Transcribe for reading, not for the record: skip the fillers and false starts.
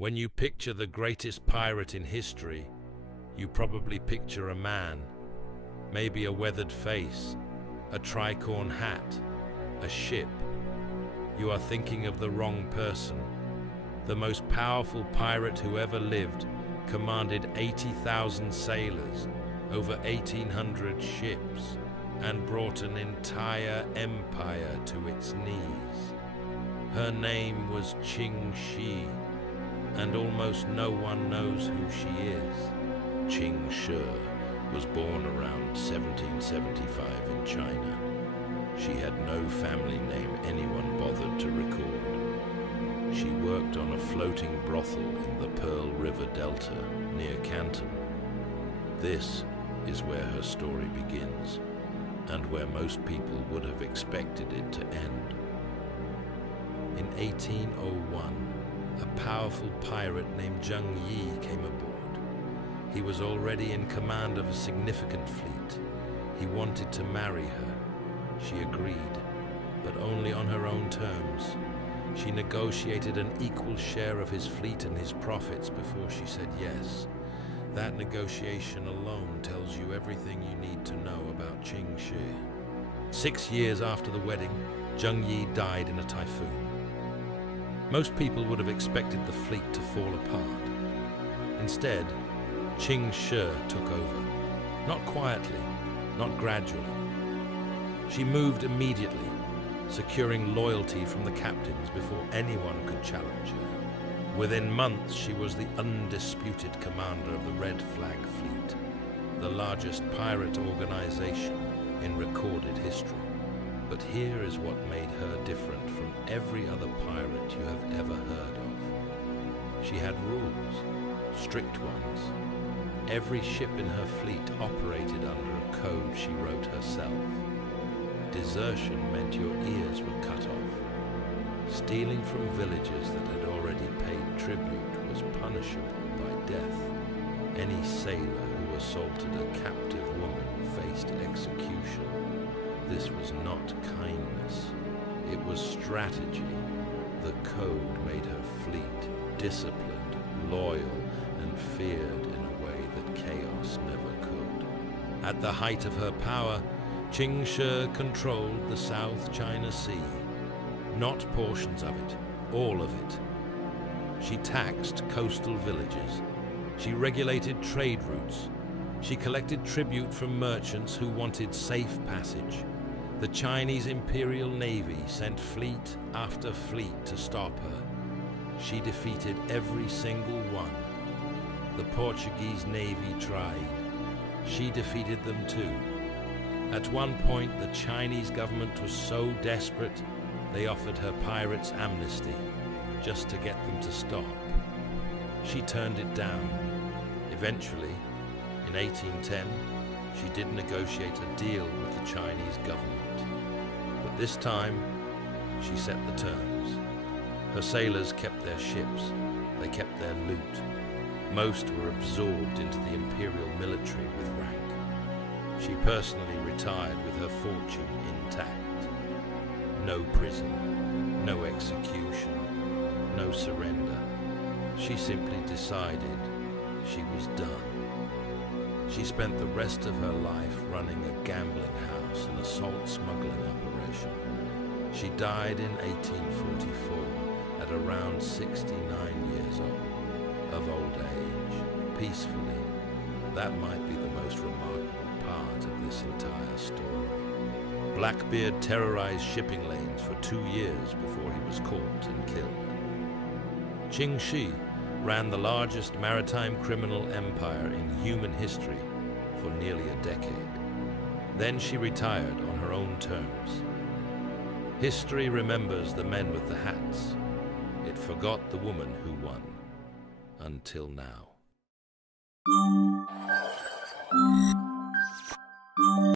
When you picture the greatest pirate in history, you probably picture a man, maybe a weathered face, a tricorn hat, a ship. You are thinking of the wrong person. The most powerful pirate who ever lived commanded 80,000 sailors, over 1,800 ships, and brought an entire empire to its knees. Her name was Ching Shih, and almost no one knows who she is. Ching Shih was born around 1775 in China. She had no family name anyone bothered to record. She worked on a floating brothel in the Pearl River Delta near Canton. This is where her story begins, and where most people would have expected it to end. In 1801, a powerful pirate named Zheng Yi came aboard. He was already in command of a significant fleet. He wanted to marry her. She agreed, but only on her own terms. She negotiated an equal share of his fleet and his profits before she said yes. That negotiation alone tells you everything you need to know about Ching Shih. 6 years after the wedding, Zheng Yi died in a typhoon. Most people would have expected the fleet to fall apart. Instead, Ching Shih took over. Not quietly, not gradually. She moved immediately, securing loyalty from the captains before anyone could challenge her. Within months, she was the undisputed commander of the Red Flag Fleet, the largest pirate organization in recorded history. But here is what made her different from every other pirate you have ever heard of. She had rules, strict ones. Every ship in her fleet operated under a code she wrote herself. Desertion meant your ears were cut off. Stealing from villages that had already paid tribute was punishable by death. Any sailor who assaulted a captive woman faced execution. This was not kindness, it was strategy. The code made her fleet disciplined, loyal, and feared in a way that chaos never could. At the height of her power, Ching Shih controlled the South China Sea. Not portions of it, all of it. She taxed coastal villages. She regulated trade routes. She collected tribute from merchants who wanted safe passage. The Chinese Imperial Navy sent fleet after fleet to stop her. She defeated every single one. The Portuguese Navy tried. She defeated them too. At one point, the Chinese government was so desperate, they offered her pirates amnesty, just to get them to stop. She turned it down. Eventually, in 1810, she did negotiate a deal with the Chinese government. But this time, she set the terms. Her sailors kept their ships. They kept their loot. Most were absorbed into the imperial military with rank. She personally retired with her fortune intact. No prison, no execution, no surrender. She simply decided she was done. She spent the rest of her life running a gambling house and a salt smuggling operation. She died in 1844 at around 69 years old, of old age, peacefully. That might be the most remarkable part of this entire story. Blackbeard terrorized shipping lanes for 2 years before he was caught and killed. Ching Shih ran the largest maritime criminal empire in human history for nearly a decade. Then she retired on her own terms. History remembers the men with the hats. It forgot the woman who won, until now.